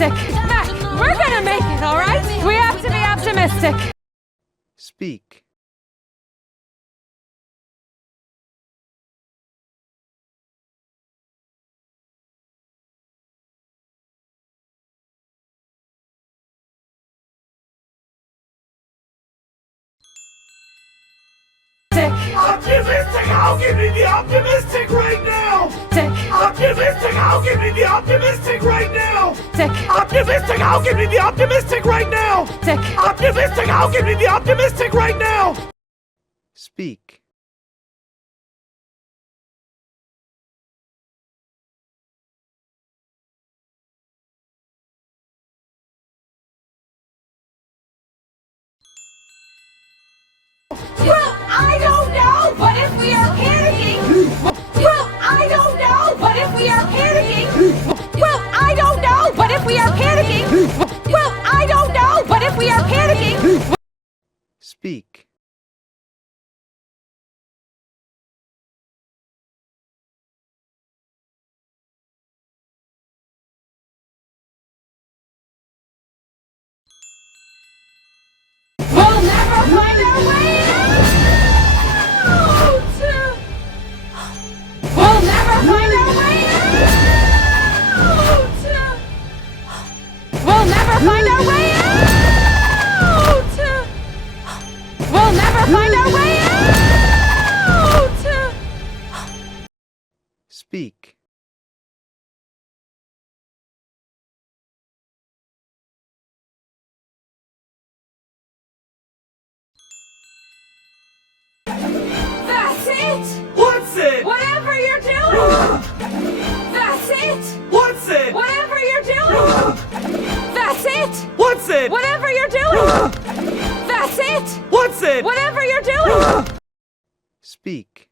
optimistic. Mack, we're gonna make it, all right? We have to be optimistic. Speak. Optimistic, I'll give me the optimistic right now! Tick. Optimistic, I'll give me the optimistic right now! Tick. Optimistic, I'll give me the optimistic right now! Tick. Optimistic, I'll give me the optimistic right now! Speak. Well, I don't know, but if we are panicking. Well, I don't know, but if we are panicking. Well, I don't know, but if we are panicking. Well, I don't know, but if we are panicking. Speak. We'll never find our way out. We'll never find our way out. We'll never find our way out. We'll never find our way out. Speak. That's it. What's it? Whatever you're doing. That's it. What's it? Whatever you're doing. That's it. What's it? Whatever you're doing. That's it. What's it? Whatever you're doing. Speak.